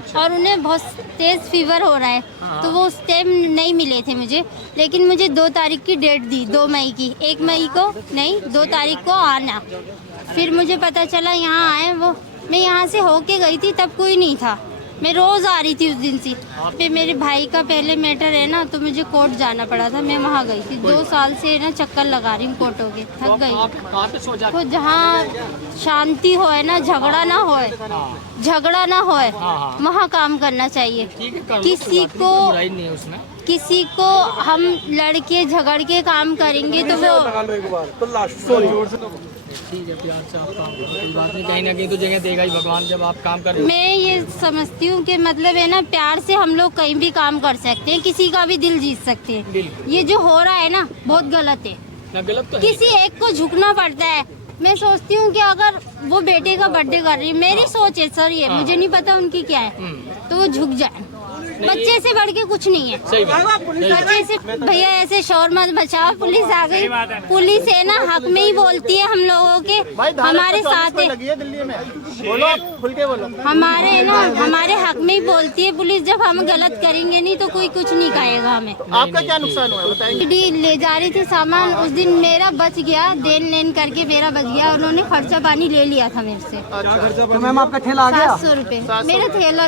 अच्छा। और उन्हें बहुत तेज़ फीवर हो रहा है। तो वो उस टाइम नहीं मिले थे मुझे, लेकिन मुझे 2 तारीख की डेट दी, 2 मई की। 1 मई को नहीं, 2 तारीख को आना। फिर मुझे पता चला यहाँ आए वो, मैं यहाँ से होके गई थी तब कोई नहीं था, मैं रोज़ आ रही थी उस दिन से। फिर मेरे भाई का पहले मैटर है ना, तो मुझे कोर्ट जाना पड़ा था, मैं वहाँ गई थी। 2 साल से ना चक्कर लगा रही हूँ कोर्टों के, थक गई। तो जहाँ शांति होए ना, झगड़ा ना होए, झगड़ा ना होए, वहाँ काम करना चाहिए। किसी को हम लड़के झगड़ के काम करेंगे तो वो ठीक है, प्यार से आप काम करो, कोई बात नहीं, कहीं ना कहीं तो जगह देगा ही भगवान जब आप काम कर रहे हो। मैं ये समझती हूँ कि मतलब है ना, प्यार से हम लोग कहीं भी काम कर सकते हैं, किसी का भी दिल जीत सकते हैं। ये जो हो रहा है ना, बहुत गलत है ना, गलत तो किसी एक को झुकना पड़ता है। मैं सोचती हूँ कि अगर वो बेटे का बर्थडे कर रही है, मेरी सोच है सर, ये मुझे नहीं पता उनकी क्या है, तो वो झुक जाए। बच्चे से बढ़ के कुछ नहीं है। बच्चे से भैया ऐसे शोर मत मचाओ, पुलिस आ गई। पुलिस है ना, हक में ही बोलती है हम लोगों के, हमारे साथ है, हमारे है ना, हमारे हक में ही बोलती है पुलिस। जब हम गलत करेंगे नहीं तो कोई कुछ नहीं कहेगा हमें। आपका क्या नुकसान हुआ बताएंगे? ले जा रही थी सामान, उस दिन मेरा बच गया, देन लेन करके मेरा बच गया। उन्होंने खर्चा पानी ले लिया था मेरे से। तो मैम आपका ठेला आ गया? 700 रुपए मेरा ठेला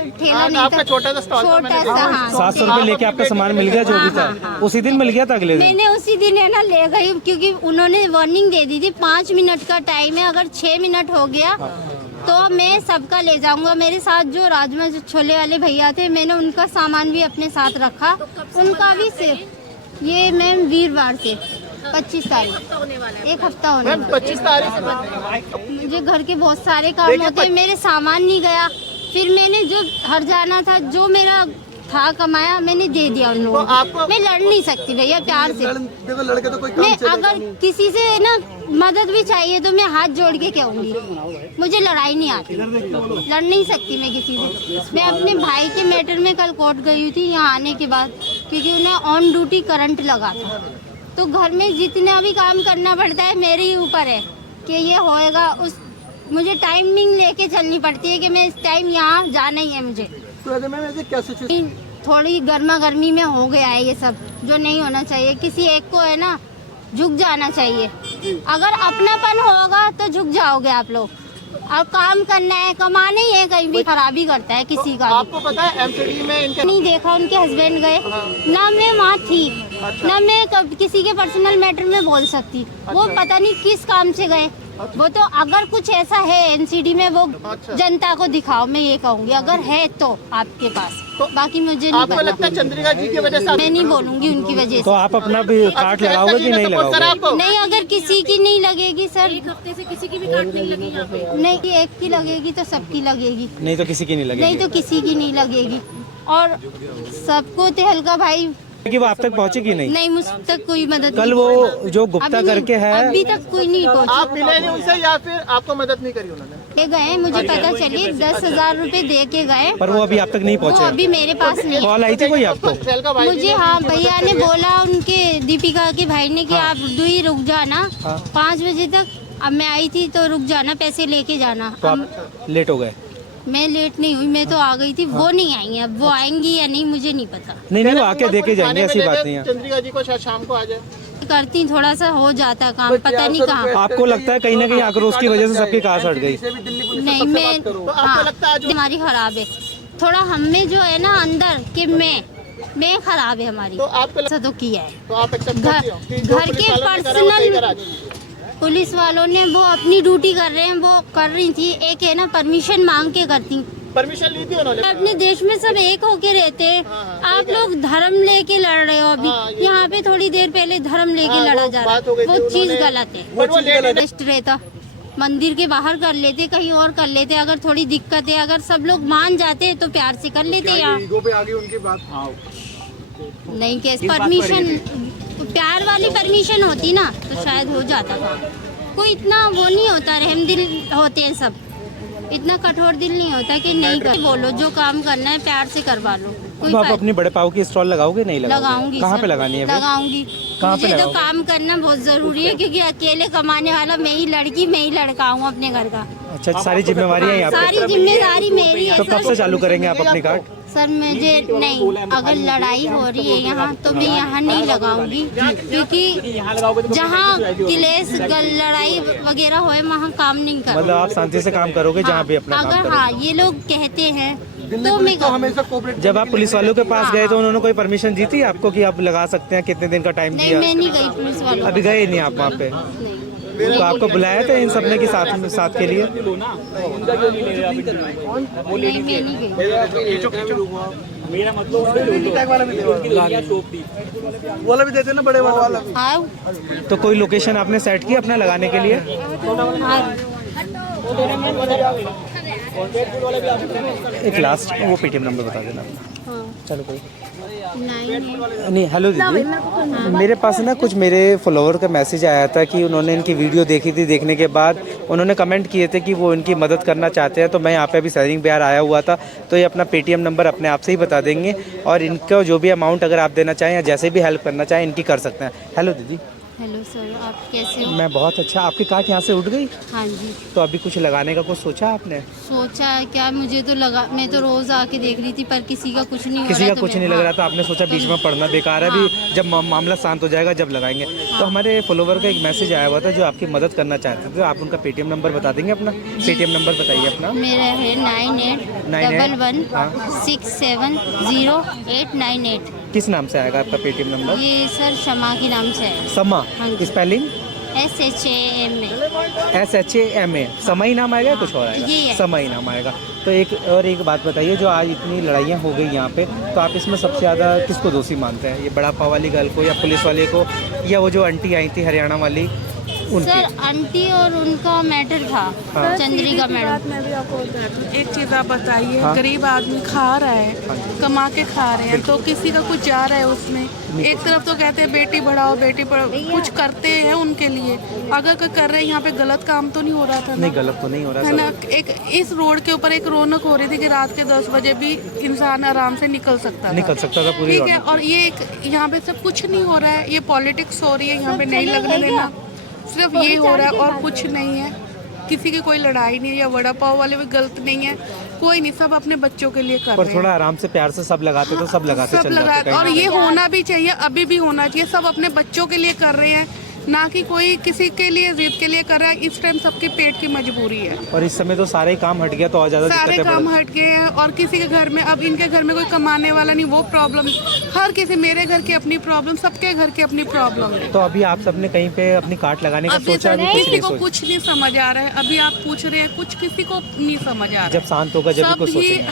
नहीं था, छोटा सा स्टॉल, छोटा सा। हाँ, 700 रुपए लेके आपका सामान मिल गया जो भी था? उसी दिन मिल गया था? अगले दिन मैंने उसी दिन है ना ले गई, क्योंकि उन्होंने वार्निंग दे दी थी 5 मिनट का टाइम है, अगर 6 मिनट हो गया तो मैं सबका ले जाऊंगा। मेरे साथ जो राजमा छोले वाले भैया थे, मैंने उनका सामान भी अपने साथ रखा, उनका भी सिर्फ ये मैम वीरवार से 25 तारीख, 1 हफ्ता होने वाला। 25 तारीख मुझे घर के बहुत सारे काम होते हैं, मेरे सामान नहीं गया। फिर मैंने जो हर जाना था, जो मेरा था कमाया, मैंने दे दिया उन लोगों को। मैं लड़ नहीं सकती भैया, प्यार से। देखो लड़के तो कोई मैं अगर किसी से ना मदद भी चाहिए तो मैं हाथ जोड़ के कहूँगी, मुझे लड़ाई नहीं आती, लड़ नहीं सकती मैं किसी से। मैं अपने भाई के मैटर में कल कोर्ट गई थी यहाँ आने के बाद, क्योंकि उन्हें ऑन ड्यूटी करंट लगा था। तो घर में जितना भी काम करना पड़ता है मेरे ही ऊपर है कि ये होएगा, उस मुझे टाइमिंग लेके चलनी पड़ती है कि मैं इस टाइम यहाँ जाना ही है मुझे। तो ऐसे क्या सिचुएशन? थोड़ी गर्मा गर्मी में हो गया है ये सब, जो नहीं होना चाहिए। किसी एक को है ना झुक जाना चाहिए। अगर अपनापन होगा तो झुक जाओगे आप लोग, और काम करना है, कमाना ही है, कहीं भी खराबी करता है किसी का। आपको पता है एमसीडी में इनके नहीं देखा, उनके हस्बैंड गए ना, मैं वहाँ थी ना, मैं किसी के पर्सनल मैटर में बोल सकती। वो पता नहीं किस काम से गए। वो तो अगर कुछ ऐसा है एनसीडी में, वो जनता को दिखाओ, मैं ये कहूँगी, अगर है तो आपके पास, तो बाकी मुझे नहीं आपको लगता है चंद्रिका जी की वजह से? मैं नहीं बोलूँगी उनकी वजह से। तो आप अपना भी काट लगाओगे कि नहीं लगाओगे? नहीं, अगर किसी की नहीं लगेगी सर, एक हफ्ते से किसी की भी काट नहीं लगी यहाँ पे। नहीं, एक की लगेगी तो सबकी लगेगी, नहीं तो किसी की नहीं लगेगी। नहीं तो किसी की नहीं लगेगी। और सबको तहलका भाई कि वो आप तक पहुँचे कि नहीं? नहीं, मुझ तक कोई मदद कल वो जो गुप्ता करके है, अभी तक कोई नहीं पहुँचा। आप मिले नहीं उनसे या फिर आपको मदद नहीं करी उन्होंने? ले गए, मुझे पता चली 10,000 रुपए दे के गए, पर वो अभी आप तक नहीं वो पहुँचे। अभी मेरे पास नहीं। कॉल आई थी कोई आपको? मुझे हाँ भैया ने बोला, उनके दीपिका के भाई ने कि आप दुई रुक जाना 5 बजे तक। अब मैं आई थी तो रुक जाना, पैसे लेके जाना। तो आप लेट हो गए? मैं लेट नहीं हुई, मैं तो आ गई थी। वो नहीं आएंगे, अब वो आएंगी या नहीं मुझे नहीं पता। नहीं वो आके देके जाएंगे, ऐसी बात नहीं है। चंद्रिका जी को शायद शाम को आ जाए। करती थोड़ा सा हो जाता काम, पता नहीं कहाँ। आपको लगता है कहीं ना कहीं आक्रोश की वजह से सबकी कहाँ हट गई? नहीं, मैं हमारी खराब है थोड़ा, हमें जो है ना अंदर कि मैं खराब है हमारी, ऐसा तो किया है। घर के पर्सनल पुलिस वालों ने, वो अपनी ड्यूटी कर रहे हैं, वो कर रही थी। एक है ना परमिशन मांग के करती, परमिशन ली थी उन्होंने। अपने देश में सब एक होके रहते हैं। आप लोग धर्म लेके लड़ रहे हो अभी। यहाँ पे थोड़ी देर पहले धर्म लेके लड़ा जा रहा है, वो चीज गलत है। बेस्ट रहता मंदिर के बाहर कर लेते, कहीं और कर लेते। अगर थोड़ी दिक्कत है, अगर सब लोग मान जाते तो प्यार से कर लेते। यहाँ नहीं, कैसे परमिशन, प्यार वाली परमिशन होती ना तो शायद हो जाता था। कोई इतना वो नहीं होता, रहम दिल होते हैं सब, इतना कठोर दिल नहीं होता कि नहीं कर। बोलो जो काम करना है प्यार से करवा लो। तो आप अपनी बड़े पाव की स्टॉल लगाओगे नहीं लगाओगे? लगाऊंगी। कहाँ पे लगानी है? लगाऊंगी। मुझे तो काम करना बहुत जरूरी है, क्योंकि अकेले कमाने वाला मैं ही लड़की, मैं ही लड़का हूँ अपने घर का। अच्छा, सारी जिम्मेवारियाँ यहाँ पे। सारी जिम्मेदारी मेरी है तो कब सर। से चालू करेंगे आप अपनी कार्ड? सर मुझे नहीं, अगर लड़ाई हो रही है यहाँ तो मैं यहाँ नहीं लगाऊंगी, क्योंकि जहाँ क्लेश लड़ाई वगैरह होए वहाँ काम नहीं मतलब करूँगी। आप शांति से काम करोगे जहाँ भी अपना काम अगर करोगे। हाँ ये लोग कहते हैं तो मैं करूँगी। जब आप पुलिस वालों के पास गए तो उन्होंने कोई परमिशन दी थी आपको कि आप लगा सकते हैं? कितने दिन का टाइम नहीं, दिया? मैं नहीं गई पुलिस वालों अभी गए नहीं आप वहाँ पे? नहीं। तो आपको बुलाया था इन सबने की साथ के लिए? नहीं, मैं नहीं गई। वाला भी देते ना, बड़े वाला। आओ। तो कोई लोकेशन आपने सेट की अपना लगाने के लिए? एक लास्ट वो पेटीएम नंबर बता देना। चलो कोई नहीं। हेलो दीदी, मेरे पास ना कुछ मेरे फॉलोवर का मैसेज आया था कि उन्होंने इनकी वीडियो देखी थी, देखने के बाद उन्होंने कमेंट किए थे कि वो इनकी मदद करना चाहते हैं। तो मैं यहाँ पे अभी सैरिंग बिहार आया हुआ था, तो ये अपना पेटीएम नंबर अपने आप से ही बता देंगे और इनका जो भी अमाउंट अगर आप देना चाहें या जैसे भी हेल्प करना चाहें इनकी कर सकते हैं। हेलो दीदी। हेलो सर, आप कैसे हो? मैं बहुत अच्छा। आपकी कार्ड यहाँ से उठ गई? हाँ जी। तो अभी कुछ लगाने का कुछ सोचा आपने? सोचा है क्या, मुझे तो लगा, मैं तो रोज आके देख रही थी पर किसी का कुछ नहीं हो किसी रहा का तो कुछ मैं- नहीं लग हाँ। रहा था, आपने सोचा बीच में पढ़ना बेकार है। अभी जब मामला शांत हो जाएगा जब लगाएंगे। तो हमारे फॉलोवर का एक मैसेज आया हुआ था जो आपकी मदद करना चाहते थे, तो आप उनका पेटीएम नंबर बता देंगे अपना? पेटीएम नंबर बताइए अपना। मेरा है 9811670898। किस नाम से आएगा आपका पेटीएम नंबर? ये सर शमा के नाम से है। समा हाँ जी। स्पेलिंग? SHAMA। SHAMA। समय नाम आएगा कुछ और आएगा? ये है। समय नाम आएगा। तो एक बात बताइए, जो आज इतनी लड़ाइयाँ हो गई यहाँ पे, तो आप इसमें सबसे ज़्यादा किसको दोषी मानते हैं? ये बड़ा पाव वाली गर्ल को या पुलिस वाले को या वो जो आंटी आई थी हरियाणा वाली उनकी? सर आंटी और उनका मैटर था। हाँ। चंद्रिका मैडम। मैं भी आपको बताती हूँ। एक चीज़ आप बताइए, हाँ। गरीब आदमी खा रहा है, कमा के खा रहे हैं, तो किसी का कुछ जा रहा है उसमें। एक तरफ तो कहते हैं बेटी बढ़ाओ बेटी पढ़ाओ, कुछ करते हैं उनके लिए। अगर कोई कर रहे हैं यहाँ पे गलत काम तो नहीं हो रहा था ना? नहीं, गलत तो नहीं हो रहा है ना। सर। एक इस रोड के ऊपर एक रौनक हो रही थी कि रात के 10 बजे भी इंसान आराम से निकल सकता था। निकल सकता था पूरी ठीक है। रौनक। और ये एक यहाँ पे सब कुछ नहीं हो रहा है, ये पॉलिटिक्स हो रही है, यहाँ पे नहीं लगने देना, सिर्फ ये हो रहा है और कुछ नहीं है। किसी की कोई लड़ाई नहीं है, या वड़ा पाव वाले भी गलत नहीं है, कोई नहीं, सब अपने बच्चों के लिए कर पर रहे हैं। थोड़ा आराम से प्यार से सब लगाते तो सब लगाते सब चल लगा, जाते कहीं और ना ये कहीं। होना भी चाहिए, अभी भी होना चाहिए। सब अपने बच्चों के लिए कर रहे हैं, ना कि कोई किसी के लिए जिद के लिए कर रहा है। इस टाइम सबके पेट की मजबूरी है। और इस समय तो सारे ही काम हट गया तो और ज़्यादा सारे दिक्कतें काम बढ़- हट गए हैं और किसी के घर में, अब इनके घर में कोई कमाने वाला नहीं, वो प्रॉब्लम। हर किसी, मेरे घर की अपनी प्रॉब्लम, सबके घर की अपनी प्रॉब्लम है। तो अभी आप सबने कहीं पे अपनी कार्ड लगाने का अभी सोचा? तक अभी कुछ किसी नहीं को सोचा? कुछ नहीं समझ आ रहा है। अभी आप पूछ रहे हैं, कुछ किसी को नहीं समझ आ रहा है। जब शांत होगा जब भी सब कुछ ही सोचेंगे।